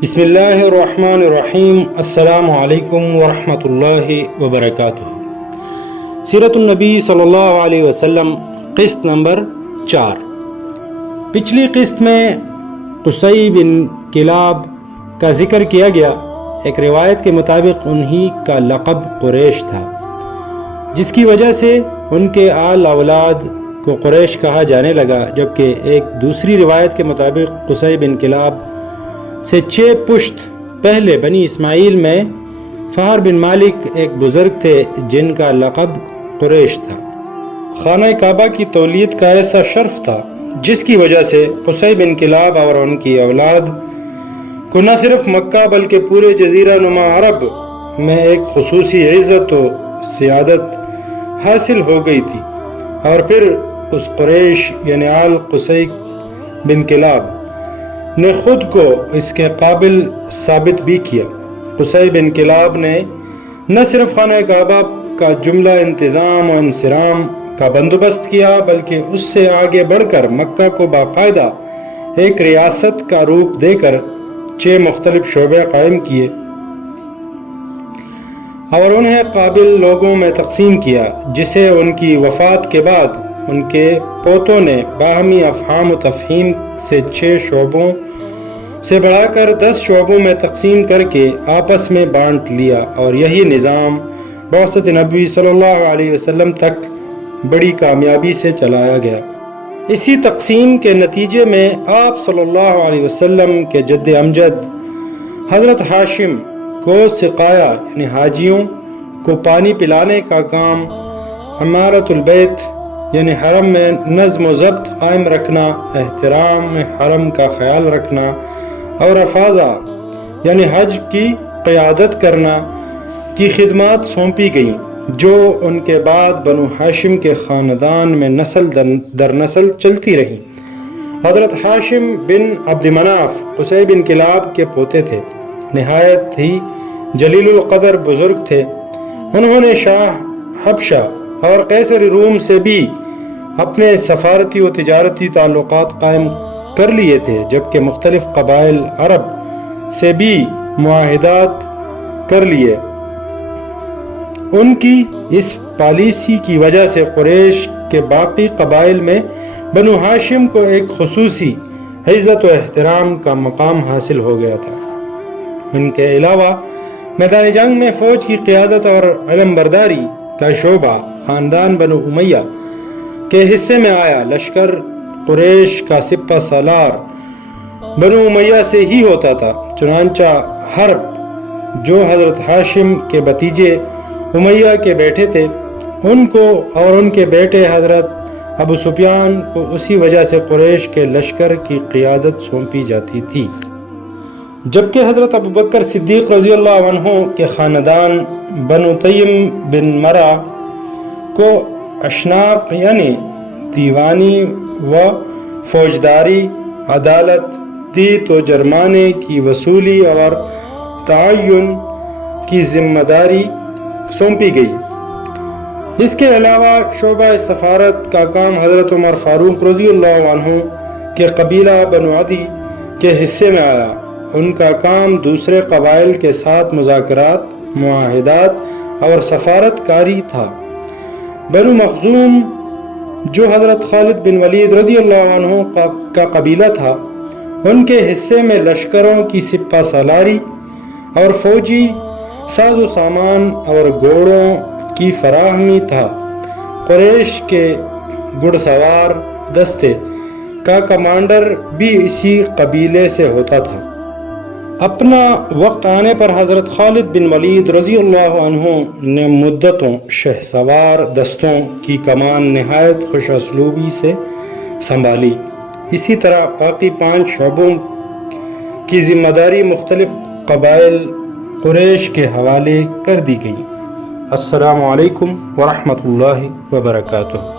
बिसमीम अल्लाम वरहमतुल्लाहि वबरकातुहू सीरतुलनबी अलैहि वसल्लम किस्त नंबर चार पिछली किस्त में कुसई बिन किलाब का ज़िक्र किया गया। एक रिवायत के मुताबिक उन्हीं का लक़ब कुरैश था, जिसकी वजह से उनके आल औलाद को कुरैश कहा जाने लगा, जबकि एक दूसरी रिवायत के मुताबिक कुसई बिन किलाब से छः पुश्त पहले बनी इस्माइल में फ़हर बिन मालिक एक बुज़ुर्ग थे, जिनका लक़ब कुरैश था। खाना काबा की तोलीत का ऐसा शर्फ था, जिसकी वजह से कुसै बिन किलाब और उनकी औलाद को न सिर्फ़ मक्का, बल्कि पूरे जजीरा नुमा अरब में एक खसूसी इज़्ज़त व सियादत हासिल हो गई थी। और फिर उस कुरैश, यानी आल कुसै बिन किलाब ने खुद को इसके काबिल साबित भी किया। कुसै बिन किलाब ने न सिर्फ़ खाना काबा का जुमला इंतज़ाम और इंसराम का बंदोबस्त किया, बल्कि उससे आगे बढ़कर मक्का को बाकायदा एक रियासत का रूप देकर छः मुख्तलिफ़ शोबे कायम किए और उन्हें काबिल लोगों में तकसीम किया, जिसे उनकी वफात के बाद उनके पोतों ने बाहमी अफहाम तफहीम से छः शोबों से बढ़ाकर दस शोबों में तकसीम करके आपस में बांट लिया और यही निज़ाम बौसत नबी सल्लल्लाहु अलैहि वसल्लम तक बड़ी कामयाबी से चलाया गया। इसी तकसीम के नतीजे में आप सल्लल्लाहु अलैहि वसल्लम के जद अमजद, हज़रत हाशिम को सिकाया, यानी हाजियों को पानी पिलाने का काम हमारतुलबैत यानी हरम में नज़म व ज़ब्त कायम रखना एहतराम हरम का ख्याल रखना और अफाजा यानी हज की क़्यादत करना की खिदमत सौंपी गईं जो उनके बाद बनु हाशिम के ख़ानदान में नस्ल दर नस्ल चलती रही हज़रत हाशिम बिन अब्दमनाफ हुसै बिन किलाब के पोते थे नहायत ही जलील कदर बुज़ुर्ग थे उन्होंने शाह हबशा और कैसर रूम से भी अपने सफारती व तजारती ताल्लुक़ कायम कर लिए थे, जबकि मुख्तलिफ़ कबाइल अरब से भी माहदात कर लिए। उनकी इस पॉलिसी की वजह से कुरैश के बाकी कबाइल में बनु हाशिम को एक खसूसी इज़्ज़त व एहतराम का मकाम हासिल हो गया था। इनके अलावा मैदान जंग में फ़ौज की क़्यादत और अलम बरदारी का शोबा ख़ानदान बनु उमैया के हिस्से में आया लश्कर कुरैश का सिपा सालार। बनु उमैया से ही होता था चुनानचा हर्ब जो हज़रत हाशिम के भतीजे उमैया के बेटे थे। उनको और उनके बेटे हज़रत अबू सुफियान को उसी वजह से कुरैश के लश्कर की क़ियादत सौंपी जाती थी। जबकि हज़रत अबू बकर सिद्दीक रज़ी अल्लाह के ख़ानदान बन तयम बिन मरा को अशनाक, यानी दीवानी व फौजदारी, अदालत तीत व जरमाने की वसूली और तयन की ज़िम्मेदारी सौंपी गई। इसके अलावा शोबा सफारत का काम हज़रत उमर फ़ारूक रज़ी के कबीला बनवादी के हिस्से में आया। उनका काम दूसरे कबाइल के साथ मुजाकरात माहदात और सफारतकारी था। बनु मखजूम जो हज़रत खालिद बिन वलीद रज़ी का, का कबीला था उनके हिस्से में लश्करों की सिपा सलारी और फौजी साजो सामान और घोड़ों की फराहमी था कुरैश के घुड़सवार दस्ते का कमांडर भी इसी कबीले से होता था अपना वक्त आने पर हज़रत खालिद बिन वलीद रज़ी ने मुद्दतों, शहसवार दस्तों की कमान नहायत खुश असलूबी से संभाली। इसी तरह बाकी पाँच शोबों की ज़िम्मेदारी मुख्तलिफ़ कबाइल कुरैश के हवाले कर दी गई। अस्सलाम वालेकुम वरहमतुल्लाहि वबरकातुहू।